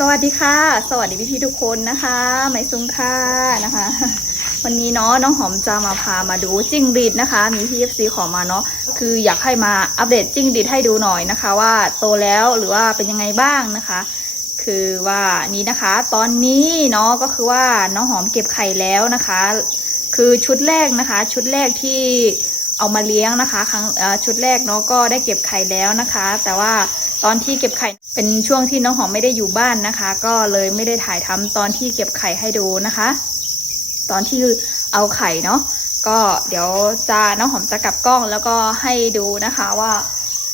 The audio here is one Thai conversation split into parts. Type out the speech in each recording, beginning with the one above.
สวัสดีค่ะ สวัสดีพี่พี่ทุกคนนะคะไมซุงค่ะนะคะ วันนี้เนาะน้องหอมจะมาพามาดูจิ้งรีดนะคะ มีพี่เอฟซีขอมาเนาะคืออยากให้มาอัปเดตจิ้งรีดให้ดูหน่อยนะคะ ว่าโตแล้วหรือว่าเป็นยังไงบ้างนะคะ คือว่านี้นะคะ ตอนนี้เนาะก็คือว่าน้องหอมเก็บไข่แล้วนะคะ คือชุดแรกนะคะ ชุดแรกที่เอามาเลี้ยงนะคะ ครั้งชุดแรกเนาะก็ได้เก็บไข่แล้วนะคะ แต่ว่า ตอนที่เก็บไข่เป็นช่วงที่น้องหอมไม่ได้อยู่บ้านนะคะ ก็เลยไม่ได้ถ่ายทำตอนที่เก็บไข่ให้ดูนะคะ ตอนที่เอาไข่เนาะก็เดี๋ยวจะน้องหอมจะกลับกล้องแล้วก็ให้ดูนะคะว่า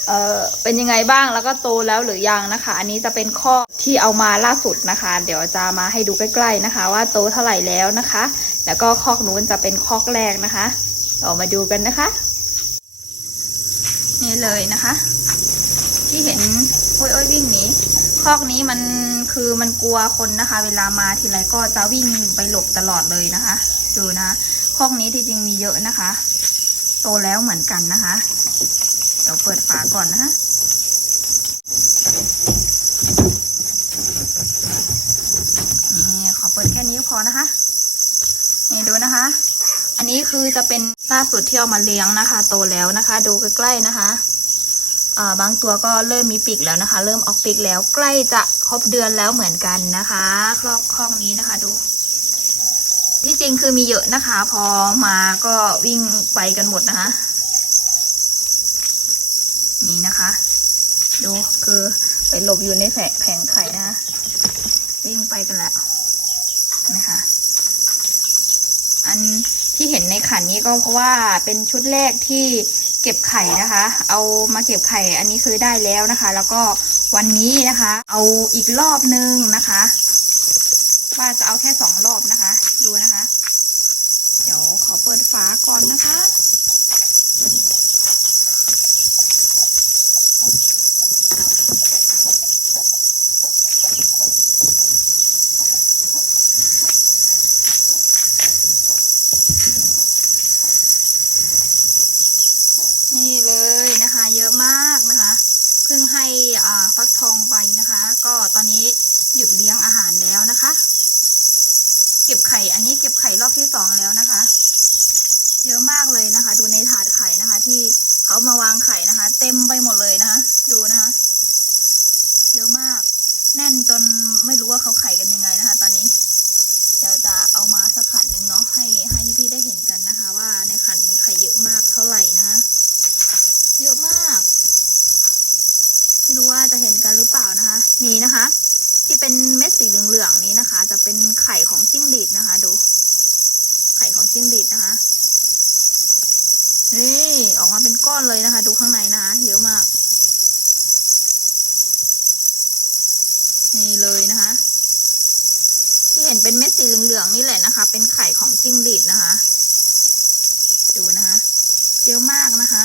เออเป็นยังไงบ้างแล้วก็โตแล้วหรือยังนะคะ อันนี้จะเป็นข้อที่เอามาล่าสุดนะคะ เดี๋ยวจะมาให้ดูใกล้ ๆนะคะ ว่าโตเท่าไหร่แล้วนะคะ แล้วก็คอกนู้นจะเป็นคอกแรกนะคะเรามาดูกันนะคะ นี่เลยนะคะ ที่เห็นโอ้ยโอ้ยวิ่งหนีคอกนี้มันคือมันกลัวคนนะคะ เวลามาทีไรก็จะวิ่งไปหลบตลอดเลยนะคะ ดูนะคอกนี้ที่จริงมีเยอะนะคะ โตแล้วเหมือนกันนะคะเดี๋ยวเปิดฝาก่อนนะคะนี่ขอเปิดแค่นี้ก็พอนะคะนี่ดูนะคะ อันนี้คือจะเป็นล่าสุดที่เอามาเลี้ยงนะคะ โตแล้วนะคะ ดูใกล้ๆนะคะอ่า บางตัวก็เริ่มมีปีกแล้วนะคะ เริ่มออกปีกแล้วใกล้จะครบเดือนแล้วเหมือนกันนะคะคลอกคลอกนี้นะคะดู ที่จริงคือมีเยอะนะคะ พอมาก็วิ่งไปกันหมดนะคะ นี่นะคะ ดูคือไปหลบอยู่ในแผงแผงไข่นะคะวิ่งไปกันแล้วนะคะ อันที่เห็นในขันนี้ก็เพราะว่าเป็นชุดแรกที่ เก็บไข่นะคะ เอามาเก็บไข่อันนี้คือได้แล้วนะคะ แล้วก็วันนี้นะคะ เอาอีกรอบนึงนะคะ ว่าจะเอาแค่สองรอบนะคะ ดูนะคะ เดี๋ยวขอเปิดฝาก่อนนะคะ นี่เลยนะคะ เยอะมากนะคะ เพิ่งให้อ่าฟักทองไปนะคะ ก็ตอนนี้ หยุดเลี้ยงอาหารแล้วนะคะ เก็บไข่อันนี้เก็บไข่รอบที่สองแล้วนะคะ เยอะมากเลยนะคะ ดูในถาดไข่นะคะ ที่เขามาวางไข่นะคะ เต็มไปหมดเลยนะคะ ดูนะคะ เยอะมาก แน่นจนไม่รู้ว่าเขาไข่กันยังไงนะคะ ตอนนี้ เดี๋ยวจะเอามาสักขันหนึ่งเนาะให้ให้พี่ๆได้เห็นกันนะคะ ว่าในขันมีไข่เยอะมากเท่าไหร่นะคะเยอะมาก ไม่รู้ว่าจะเห็นกันหรือเปล่านะคะ นี่นะคะ ที่เป็นเม็ดสีเหลืองๆนี้นะคะ จะเป็นไข่ของจิ้งหรีดนะคะ ดู ไข่ของจิ้งหรีดนะคะนี่ออกมาเป็นก้อนเลยนะคะ ดูข้างในนะคะเยอะมาก นี่เลยนะคะ ที่เห็นเป็นเม็ดสีเหลืองๆนี่แหละนะคะ เป็นไข่ของจิ้งหรีดนะคะ ดูนะคะ เยอะมากนะคะ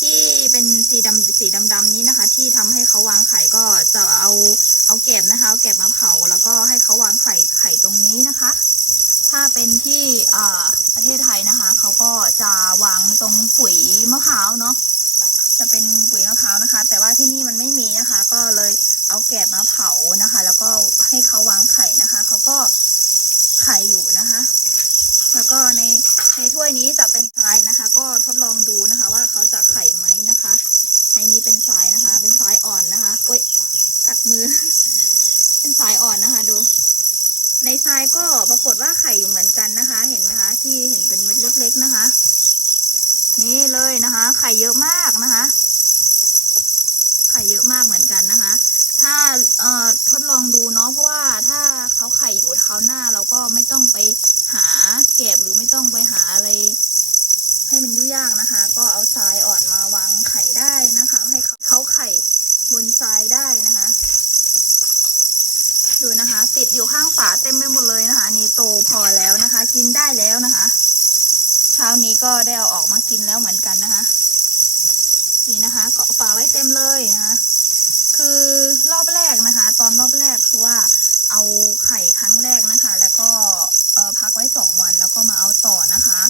ที่เป็นสีดำสีดำๆนี้นะคะ ที่ทำให้เขาวางไข่ก็จะเอา เอาแกบนะคะเอาแกบมาเผาแล้วก็ให้เขาวางไข่ไข่ตรงนี้นะคะ ถ้าเป็นที่อ่าประเทศไทยนะคะเขาก็จะวางตรงปุ๋ยมะพร้าวเนาะจะเป็นปุ๋ยมะพร้าวนะคะ แต่ว่าที่นี่มันไม่มีนะคะ ก็เลยเอาแกบมาเผานะคะ แล้วก็ให้เขาวางไข่นะคะเขาก็ไข่อยู่นะคะ แล้วก็ในในถ้วยนี้จะเป็นทรายนะคะ ก็ทดลองดูนะคะ ว่าเขาจะไข่ไหมนะคะ ในนี้เป็นทรายนะคะ เป็นทรายอ่อนนะคะโอ๊ย กัดมือ เป็นทรายอ่อนนะคะ ดู ในทรายก็ปรากฏว่าไข่อยู่เหมือนกันนะคะ เห็นไหมคะ ที่เห็นเป็นเม็ดเล็ก ๆนะคะ นี่เลยนะคะ ไข่เยอะมากนะคะ ไข่เยอะมากเหมือนกันนะคะ ถ้าเอ่อทดลองดูเนาะเพราะว่าถ้าเขาไข่อยู่เท้าวหน้าเราก็ไม่ต้องไปหาเก็บหรือไม่ต้องไปหาอะไรให้มันยุ่งยากนะคะ ก็เอาทรายอ่อนมาวางไข่ได้นะคะ ให้เขาเขาไข่ บนทรายได้นะคะ ดูนะคะ ติดอยู่ข้างฝาเต็มไปหมดเลยนะคะนนี้โตพอแล้วนะคะ กินได้แล้วนะคะ เช้านี้ก็ได้เอาออกมากินแล้วเหมือนกันนะคะ นี่นะคะเกาะฝาไว้เต็มเลยนะคะ คือรอบแรกนะคะ ตอนรอบแรกคือว่าเอาไข่ครั้งแรกนะคะ แล้วก็พักไว้สองวันแล้วก็มาเอาต่อนะคะ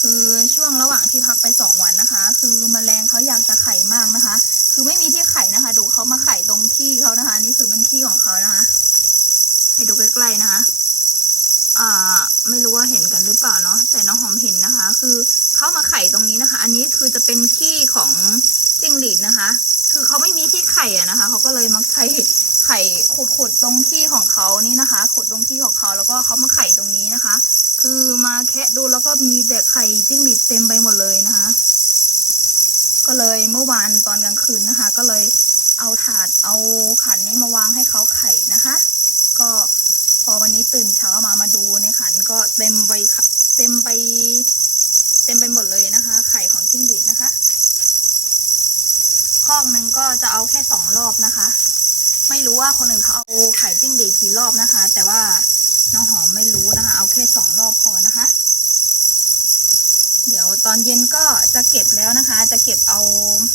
คือช่วงระหว่างที่พักไปสองวันนะคะ คือแมลงเขาอยากจะไข่มากนะคะ คือไม่มีที่ไข่นะคะ ดูเขามาไข่ตรงที่เขานะคะ นี่คือเป็นที่ของเขานะคะ ให้ดูใกล้ๆนะคะอ่าไม่รู้ว่าเห็นกันหรือเปล่าเนาะแต่น้องหอมเห็นนะคะ คือเข้ามาไข่ตรงนี้นะคะ อันนี้คือจะเป็นขี้ของจิ้งหรีดนะคะ คือเขาไม่มีที่ไข่อะนะคะเขาก็เลยมาไข่ไข่ขุดขุดๆตรงที่ของเขานี่นะคะ ขุดตรงที่ของเขาแล้วก็เขามาไข่ตรงนี้นะคะ คือมาแคะดูแล้วก็มีแต่ไข่จิ้งหรีดเต็มไปหมดเลยนะคะ ก็เลยเมื่อวานตอนกลางคืนนะคะ ก็เลยเอาถาดเอาขันนี้มาวางให้เขาไข่นะคะ ก็พอวันนี้ตื่นเช้ามามาดูในขันก็เต็มไปเต็มไป เต็มไปหมดเลยนะคะ ไข่ของจิ้งหรีดนะคะคอกหนึ่งก็จะเอาแค่สองรอบนะคะ ไม่รู้ว่าคนอื่นเขาเอาไข่จิ้งหรีดกี่รอบนะคะ แต่ว่า น้องหอมไม่รู้นะคะ เอาแค่สองรอบพอนะคะ เดี๋ยวตอนเย็นก็จะเก็บแล้วนะคะ จะเก็บเอา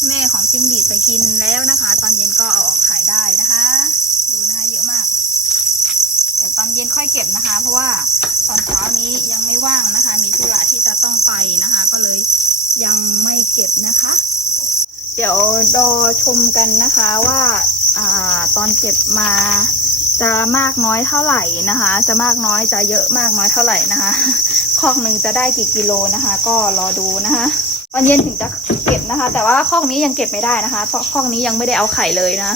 แม่ของจิ้งหรีดไปกินแล้วนะคะ ตอนเย็นก็เอาออกขายได้นะคะ ดูนะคะเยอะมากเดี๋ยวตอนเย็นค่อยเก็บนะคะ เพราะว่าตอนเช้านี้ยังไม่ว่างนะคะ มีธุระที่จะต้องไปนะคะ ก็เลยยังไม่เก็บนะคะ เดี๋ยวรอชมกันนะคะว่าอ่าตอนเก็บมา จะมากน้อยเท่าไหร่นะคะ จะมากน้อยจะเยอะมากน้อยเท่าไหร่นะคะคอกหนึ่งจะได้กี่กิโลนะคะ ก็รอดูนะคะตอนเย็นถึงจะเก็บนะคะ แต่ว่าคอกนี้ยังเก็บไม่ได้นะคะ เพราะคอกนี้ยังไม่ได้เอาไข่เลยนะ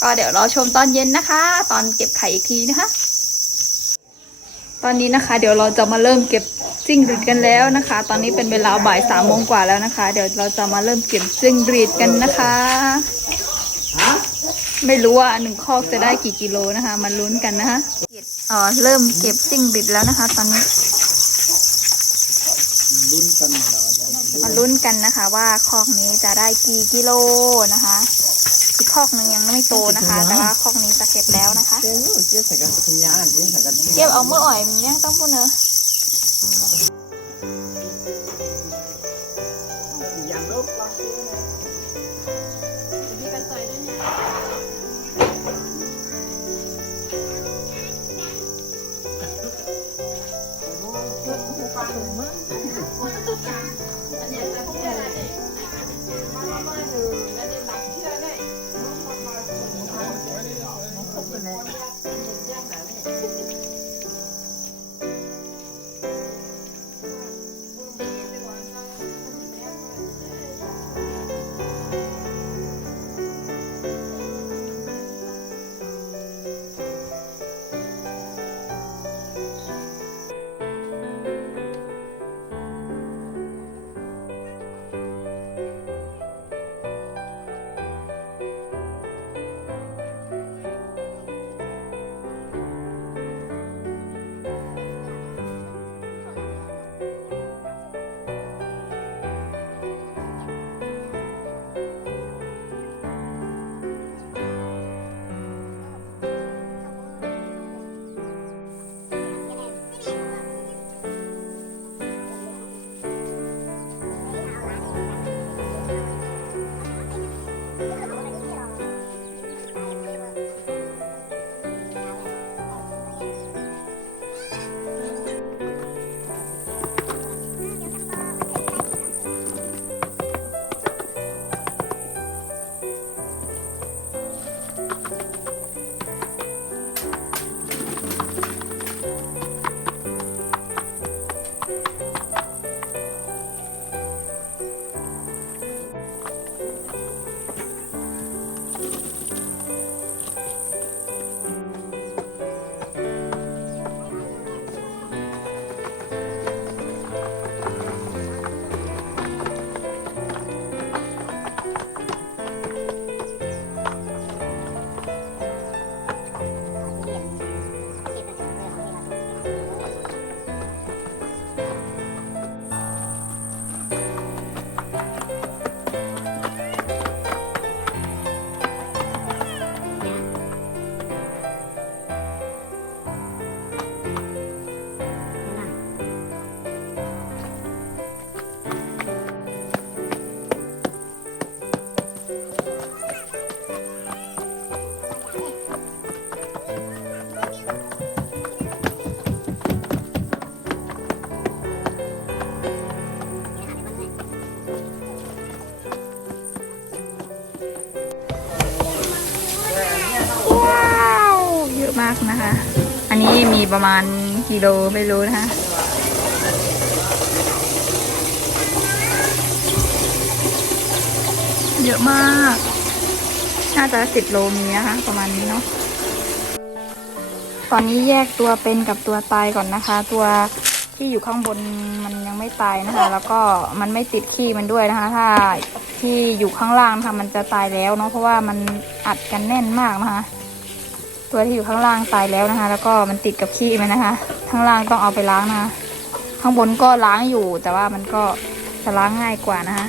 ก็เดี๋ยวรอชมตอนเย็นนะคะ ตอนเก็บไข่อีกทีนะคะ ตอนนี้นะคะ เดี๋ยวเราจะมาเริ่มเก็บจิ้งหรีดกันแล้วนะคะ ตอนนี้เป็นเวลาบ่ายสามโมงกว่าแล้วนะคะ เดี๋ยวเราจะมาเริ่มเก็บจิ้งหรีดกันนะคะ ไม่รู้ว่าหนึ่งคอกจะได้กี่กิโลนะคะมาลุ้นกันนะคะเอ่อเริ่มเก็บจิ้งหรีดแล้วนะคะ ตอนนี้มันเหรอมาลุ้นกันนะคะ ว่าคอกนี้จะได้กี่กิโลนะคะอีกคอกหนึ่งยังไม่โตนะคะ แต่ว่าคอกนี้จะเก็บแล้วนะคะเจ๊เจ๊ใส่กันคุณยาเจ๊ใส่กันเก็บเอาเมื่ออ่อยมันยังต้องพูดเนอะ ประมาณกิโลไม่รู้นะคะเยอะมาก น่าจะสิบโลมีนะคะ ประมาณนี้เนาะ ตอนนี้แยกตัวเป็นกับตัวตายก่อนนะคะ ตัวที่อยู่ข้างบนมันยังไม่ตายนะคะ แล้วก็มันไม่ติดขี้มันด้วยนะคะ ถ้าที่อยู่ข้างล่างนะคะมันจะตายแล้วเนาะ เพราะว่ามันอัดกันแน่นมากนะคะ ตัวที่อยู่ข้างล่างตายแล้วนะคะ แล้วก็มันติดกับขี้มันนะคะ ข้างล่างต้องเอาไปล้างนะคะ ข้างบนก็ล้างอยู่แต่ว่ามันก็จะล้างง่ายกว่านะคะ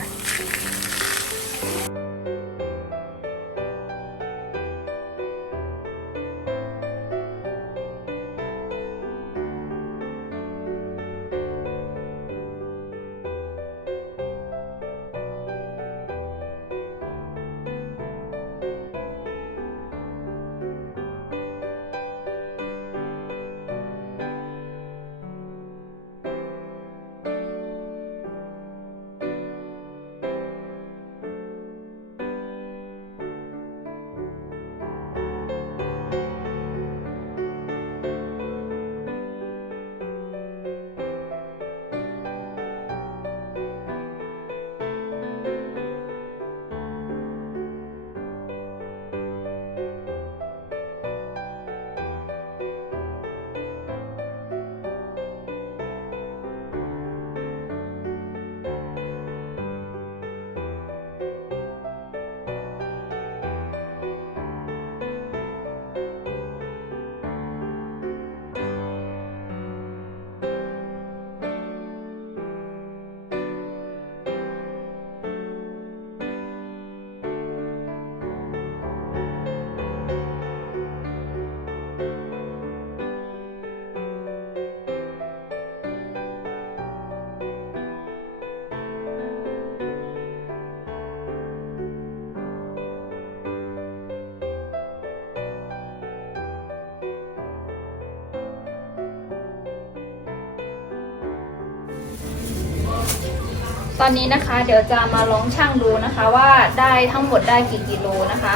ตอนนี้นะคะเดี๋ยวจะมาลองชั่งดูนะคะว่าได้ทั้งหมดได้กี่กิโลนะคะ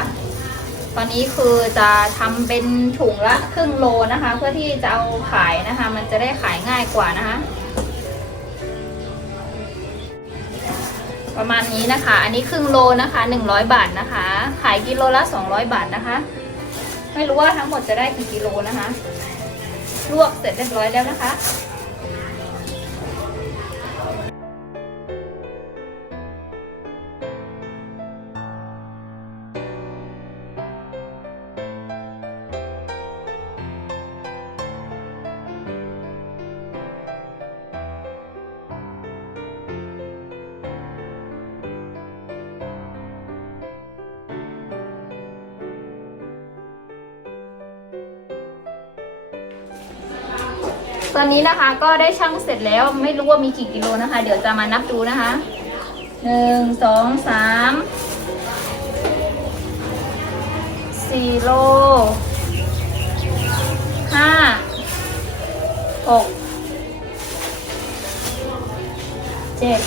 ตอนนี้คือจะทำเป็นถุงละครึ่งโลนะคะ เพื่อที่จะเอาขายนะคะ มันจะได้ขายง่ายกว่านะคะ ประมาณนี้นะคะ อันนี้ครึ่งโลนะคะ 100 บาทนะคะ ขายกิโลละ 200 บาทนะคะ ไม่รู้ว่าทั้งหมดจะได้กี่กิโลนะคะ ลวกเสร็จเรียบร้อยแล้วนะคะ ตอนนี้นะคะก็ได้ชั่งเสร็จแล้วไม่รู้ว่ามีกี่กิโลนะคะ เดี๋ยวจะมานับดูนะคะหนึ่งสองสามสี่โลห้าหกเจ็ด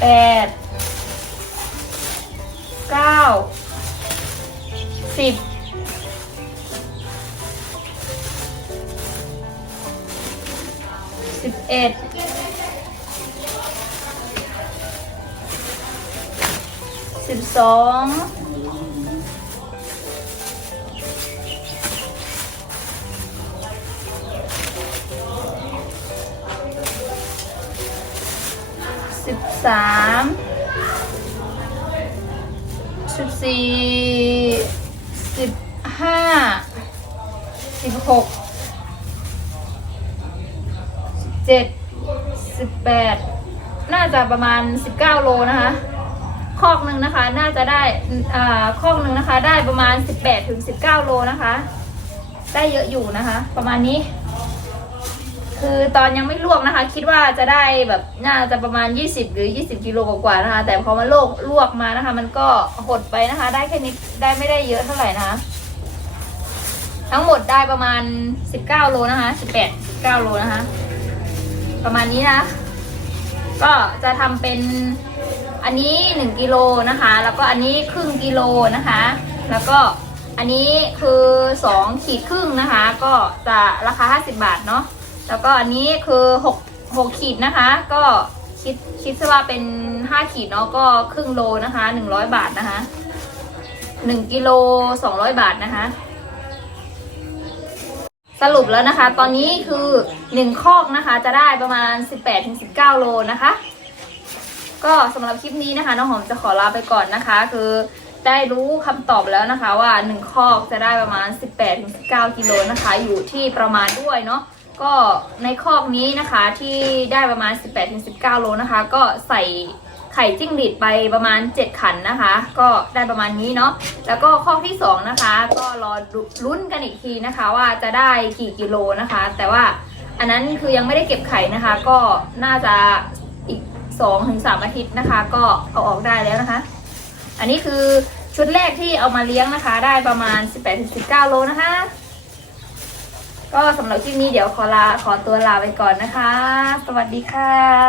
แปดเก้าสิบ เอ็ดสิบสองสิบสามสิบสี่สิบห้าสิบหก เจ็ดสิบแปดน่าจะประมาณสิบเก้าโลนะคะคอกหนึ่งนะคะน่าจะได้อ่าคอกหนึ่งนะคะ ได้ประมาณสิบแปดถึงสิบเก้าโลนะคะ ได้เยอะอยู่นะคะ ประมาณนี้ คือตอนยังไม่ลวกนะคะ คิดว่าจะได้แบบน่าจะประมาณ 20 หรือ 20กิโลกว่าๆนะคะ แต่พอมาลวกลวกมานะคะ มันก็หดไปนะคะ ได้แค่นี้ได้ไม่ได้เยอะเท่าไหร่นะคะทั้งหมดได้ประมาณ 19 โลนะคะ 18 19 โลนะคะ ประมาณนี้นะ ก็จะทำเป็นอันนี้ 1กิโลนะคะ แล้วก็อันนี้ครึ่งกิโลนะคะ แล้วก็อันนี้คือสองขีดครึ่งนะคะ ก็จะราคา 50 บาทเนาะแล้วก็อันนี้คือ6 6ขีดนะคะ ก็คิดคิดซะว่าเป็น 5 ขีดเนาะก็ครึ่งโลนะคะ 100 บาทนะคะ 1กิโล200 บาทนะคะ สรุปแล้วนะคะ ตอนนี้คือ1คอกนะคะ จะได้ประมาณ 18-19 โลนะคะ ก็สำหรับคลิปนี้นะคะน้องหอมจะขอลาไปก่อนนะคะ คือได้รู้คำตอบแล้วนะคะว่า1คอกจะได้ประมาณ 18-19 กิโลนะคะ อยู่ที่ประมาณด้วยเนาะก็ในคอกนี้นะคะที่ได้ประมาณ 18-19 โลนะคะ ก็ใส่ ไข่จิ้งหรีดไปประมาณ 7 ขันนะคะ ก็ได้ประมาณนี้เนาะแล้วก็คอที่ 2 นะคะ ก็รอลุ้นกันอีกทีนะคะ ว่าจะได้กี่กิโลนะคะ แต่ว่าอันนั้นคือยังไม่ได้เก็บไข่นะคะ ก็น่าจะอีก2-3ถึงอาทิตย์นะคะ ก็เอาออกได้แล้วนะคะ อันนี้คือชุดแรกที่เอามาเลี้ยงนะคะ ได้ประมาณ 18-19 โลนะคะ ก็สำหรับคลิปนี้เดี๋ยวขอลาขอตัวลาไปก่อนนะคะ สวัสดีค่ะ